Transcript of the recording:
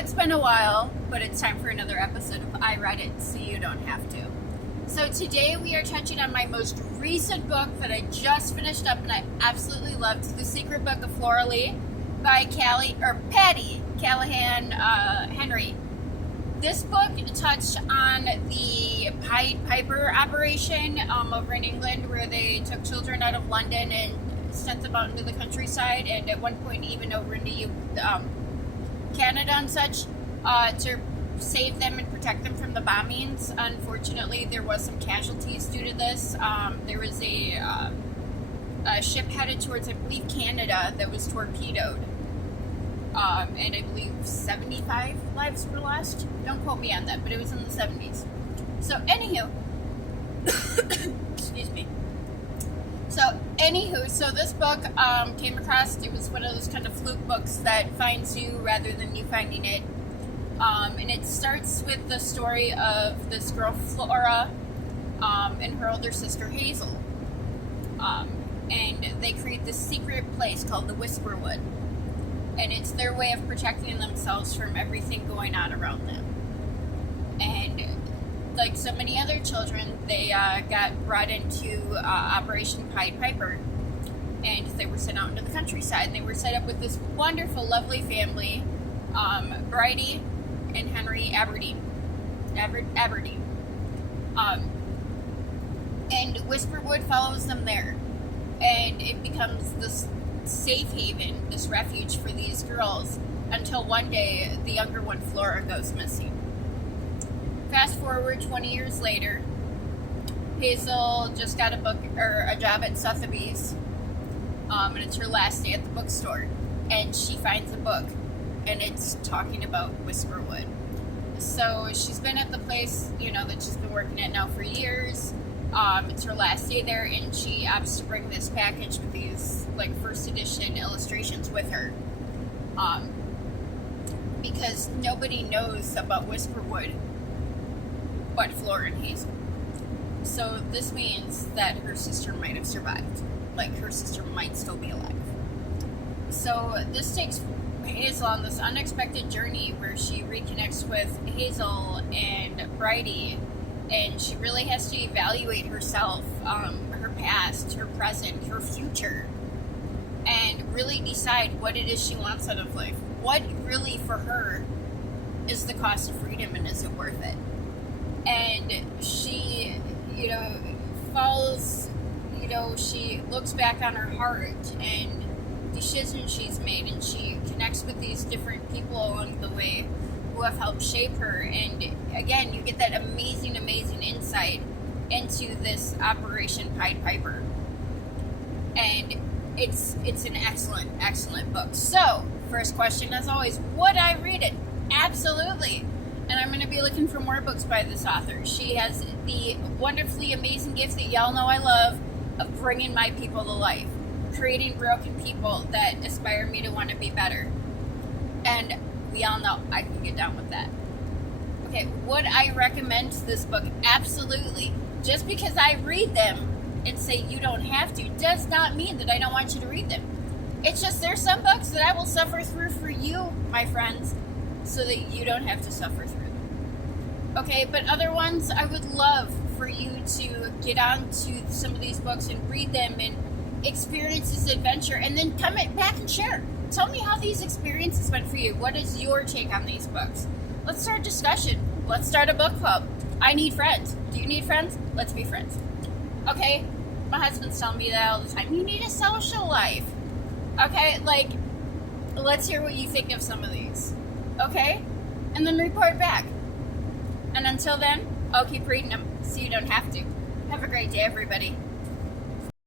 it's been a while, but it's time for another episode of I Read It So You Don't Have to. So today we are touching on my most recent book that I just finished up and I absolutely loved, The Secret Book of Flora by Patty Callahan Henry. This book touched on the Pied Piper operation over in England, where they took children out of London and sent them out into the countryside, and at one point even over into Canada and such, to save them and protect them from the bombings. Unfortunately, there was some casualties due to this. There was a ship headed towards, I believe, Canada that was torpedoed. And I believe 75 lives were lost. Don't quote me on that, but it was in the 70s. So, anywho, excuse me. So this book came across, it was one of those kind of fluke books that finds you rather than you finding it. And it starts with the story of this girl, Flora, and her older sister, Hazel. And they create this secret place called the Whisperwood. And it's their way of protecting themselves from everything going on around them. And like so many other children, they got brought into Operation Pied Piper, and they were sent out into the countryside. And they were set up with this wonderful, lovely family, Bridie and Henry Aberdeen. And Whisperwood follows them there, and it becomes this safe haven, this refuge for these girls, until one day the younger one, Flora, goes missing. Fast forward 20 years later, Hazel just got a job at Sotheby's, and it's her last day at the bookstore, and she finds a book, and it's talking about Whisperwood. So she's been at the place, that she's been working at now for years. It's her last day there, and she opts to bring this package with these first edition illustrations with her, because nobody knows about Whisperwood but Flora and Hazel. So this means that her sister might have survived. Her sister might still be alive. So this takes Hazel on this unexpected journey where she reconnects with Hazel and Bridie, and she really has to evaluate herself, her past, her present, her future, and really decide what it is she wants out of life. What really, for her, is the cost of freedom, and is it worth it? And she, she looks back on her heart and decisions she's made, and she connects with these different people along the way who have helped shape her. And again, you get that amazing insight into this Operation Pied Piper. And it's an excellent book. So, first question, as always, would I read it? Absolutely. And I'm going to be looking for more books by this author. She has the wonderfully amazing gift that y'all know I love of bringing my people to life, creating broken people that inspire me to want to be better. And we all know I can get down with that. Okay, would I recommend this book? Absolutely. Just because I read them and say you don't have to does not mean that I don't want you to read them. It's just there's some books that I will suffer through for you, my friends, so that you don't have to suffer through them. Okay, but other ones, I would love for you to get on to some of these books and read them and experience this adventure, and then come back and share. Tell me how these experiences went for you. What is your take on these books? Let's start a discussion. Let's start a book club. I need friends. Do you need friends? Let's be friends. Okay? My husband's telling me that all the time. You need a social life. Okay? Let's hear what you think of some of these. Okay? And then report back. And until then, I'll keep reading them so you don't have to. Have a great day, everybody.